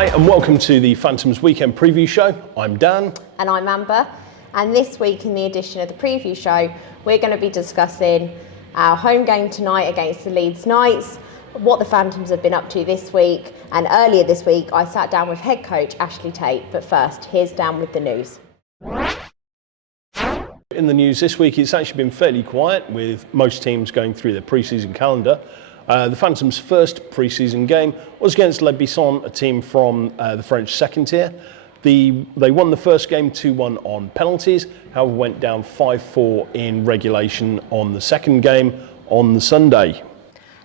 Hi and welcome to the Phantoms Weekend Preview Show. I'm Dan. And I'm Amber. And this week in the edition of the Preview Show, we're going to be discussing our home game tonight against the Leeds Knights, what the Phantoms have been up to this week. And earlier this week, I sat down with head coach Ashley Tate. But first, here's Dan with the news. In the news this week, it's actually been fairly quiet with most teams going through their pre-season calendar. The Phantoms' first pre-season game was against Le Bisson, a team from the French second tier. They won the first game 2-1 on penalties, however went down 5-4 in regulation on the second game on the Sunday.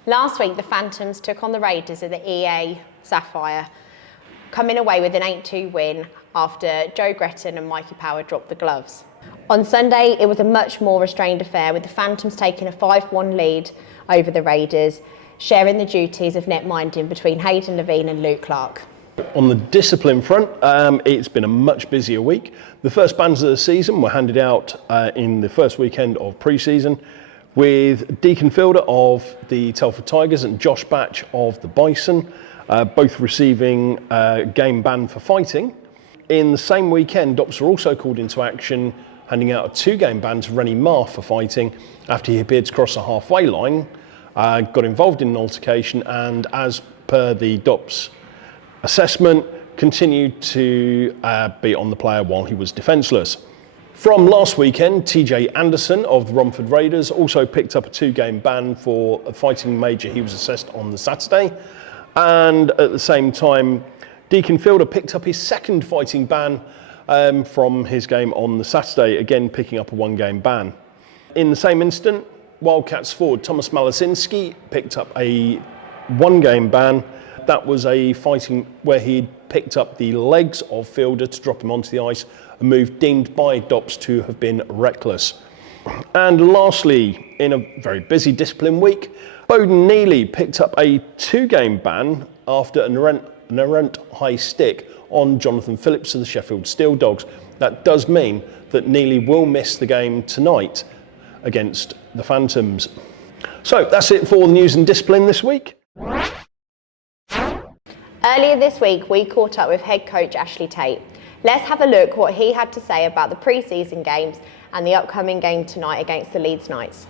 Last week, the Phantoms took on the Raiders at the EA Sapphire, coming away with an 8-2 win after Joe Gretton and Mikey Power dropped the gloves. On Sunday, it was a much more restrained affair, with the Phantoms taking a 5-1 lead over the Raiders, sharing the duties of netminding between Hayden Levine and Luke Clark. On the discipline front, it's been a much busier week. The first bans of the season were handed out in the first weekend of pre-season, with Deacon Fielder of the Telford Tigers and Josh Batch of the Bison, both receiving a game ban for fighting. In the same weekend, Dops were also called into action, handing out a 2-game ban to Rennie Marr for fighting after he appeared to cross the halfway line, got involved in an altercation, and as per the Dops assessment, continued to beat on the player while he was defenceless. From last weekend, TJ Anderson of the Romford Raiders also picked up a 2-game ban for a fighting major he was assessed on the Saturday, and at the same time, Deacon Fielder picked up his second fighting ban from his game on the Saturday, again picking up a 1-game ban. In the same instant, Wildcats forward Thomas Malasinski picked up a 1-game ban. That was a fighting where he picked up the legs of Fielder to drop him onto the ice, a move deemed by Dops to have been reckless. And lastly, in a very busy discipline week, Bowden Neely picked up a 2-game ban after an errant high stick on Jonathan Phillips of the Sheffield Steel Dogs. That does mean that Neely will miss the game tonight against the Phantoms. So that's it for the news and discipline this week. Earlier this week, we caught up with head coach Ashley Tate. Let's have a look what he had to say about the pre-season games and the upcoming game tonight against the Leeds Knights.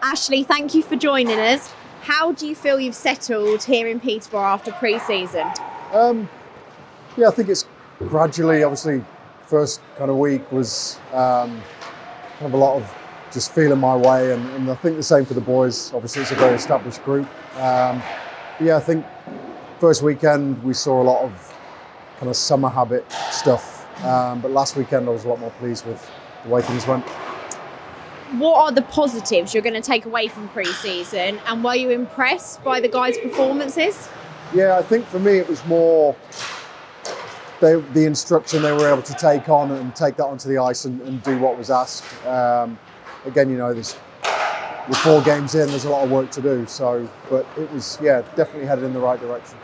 Ashley, thank you for joining us. How do you feel you've settled here in Peterborough after pre-season? Yeah, I think it's gradually, obviously, first kind of week was kind of a lot of just feeling my way, and I think the same for the boys. Obviously, it's a very established group. Yeah, I think first weekend we saw a lot of kind of summer habit stuff, but last weekend I was a lot more pleased with the way things went. What are the positives you're going to take away from pre-season, and were you impressed by the guys' performances? Yeah, I think for me it was more the instruction they were able to take on and take that onto the ice and do what was asked. Again, you know, we're 4 games in, there's a lot of work to do. So, but it was, yeah, definitely headed in the right direction.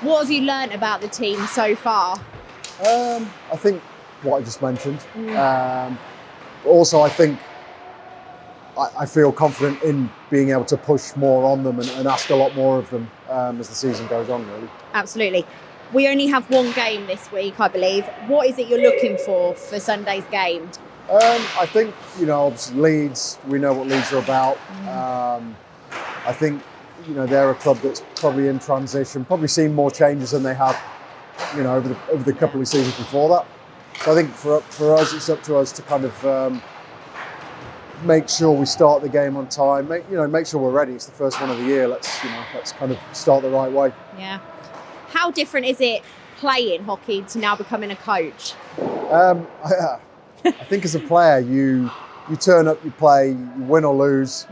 What have you learnt about the team so far? I think what I just mentioned. Also, I think I feel confident in being able to push more on them and ask a lot more of them as the season goes on, really. Absolutely. We only have 1 game this week, I believe. What is it you're looking for Sunday's game? I think, you know, obviously Leeds, we know what Leeds are about. I think, you know, they're a club that's probably in transition, probably seen more changes than they have, you know, over the couple of seasons before that. So I think for us, it's up to us to kind of make sure we start the game on time. Make sure we're ready. It's the first one of the year. Let's kind of start the right way. Yeah. How different is it playing hockey to now becoming a coach? I think as a player, you turn up, you play, you win or lose.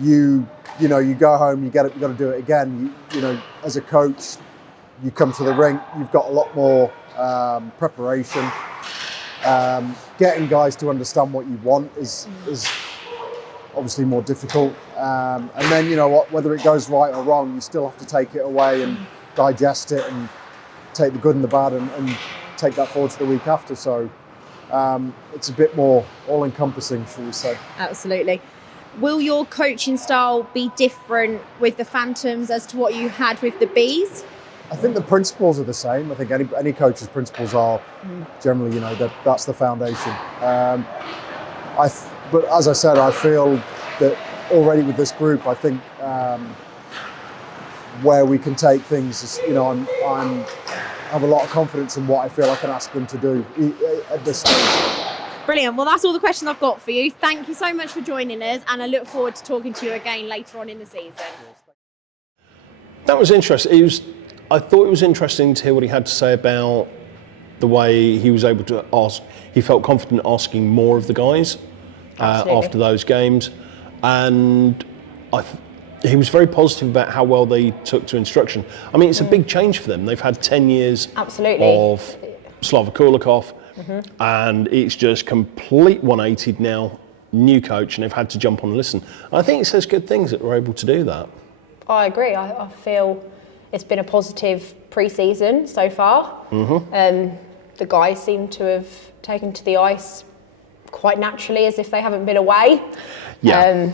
You go home, you got to do it again. You know, as a coach, you come to the rink, you've got a lot more preparation. Getting guys to understand what you want is obviously more difficult. And then, you know what, whether it goes right or wrong, you still have to take it away and digest it and take the good and the bad and take that forward to the week after. So it's a bit more all-encompassing, shall we say. Absolutely. Will your coaching style be different with the Phantoms as to what you had with the Bees? I think the principles are the same. I think any coach's principles are generally, that's the foundation. But as I said, I feel that already with this group, I think where we can take things is, I have a lot of confidence in what I feel I can ask them to do at this stage. Brilliant. Well, that's all the questions I've got for you. Thank you so much for joining us, and I look forward to talking to you again later on in the season. That was interesting. I thought it was interesting to hear what he had to say about the way he was able to ask. He felt confident asking more of the guys after those games, and he was very positive about how well they took to instruction. I mean, it's a big change for them. They've had 10 years of Slava Kulikov, and it's just complete 180 now, new coach, and they've had to jump on and listen. I think it says good things that we're able to do that. I agree. I feel it's been a positive pre-season so far. The guys seem to have taken to the ice quite naturally, as if they haven't been away. So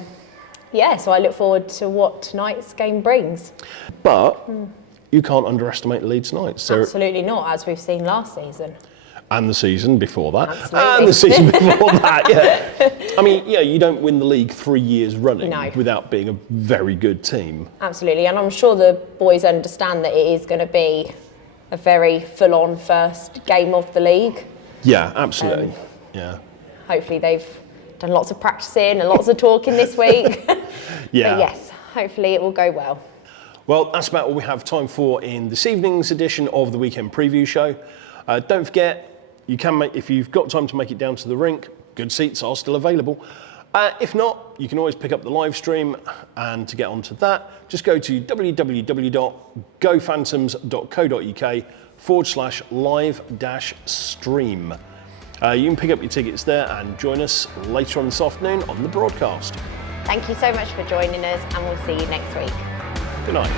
I look forward to what tonight's game brings. But you can't underestimate Leeds Knights. Absolutely not, as we've seen last season. And the season before that. Absolutely. And the season before that, yeah. I mean, you don't win the league 3 years running without being a very good team. Absolutely, and I'm sure the boys understand that it is going to be a very full-on first game of the league. Yeah, absolutely. Hopefully they've done lots of practicing and lots of talking this week. But yes, hopefully it will go well. Well, that's about all we have time for in this evening's edition of the Weekend Preview Show. Don't forget, if you've got time to make it down to the rink, good seats are still available. If not, you can always pick up the live stream, and to get onto that, just go to www.gophantoms.co.uk/live-stream. You can pick up your tickets there and join us later on this afternoon on the broadcast. Thank you so much for joining us, and we'll see you next week. Good night.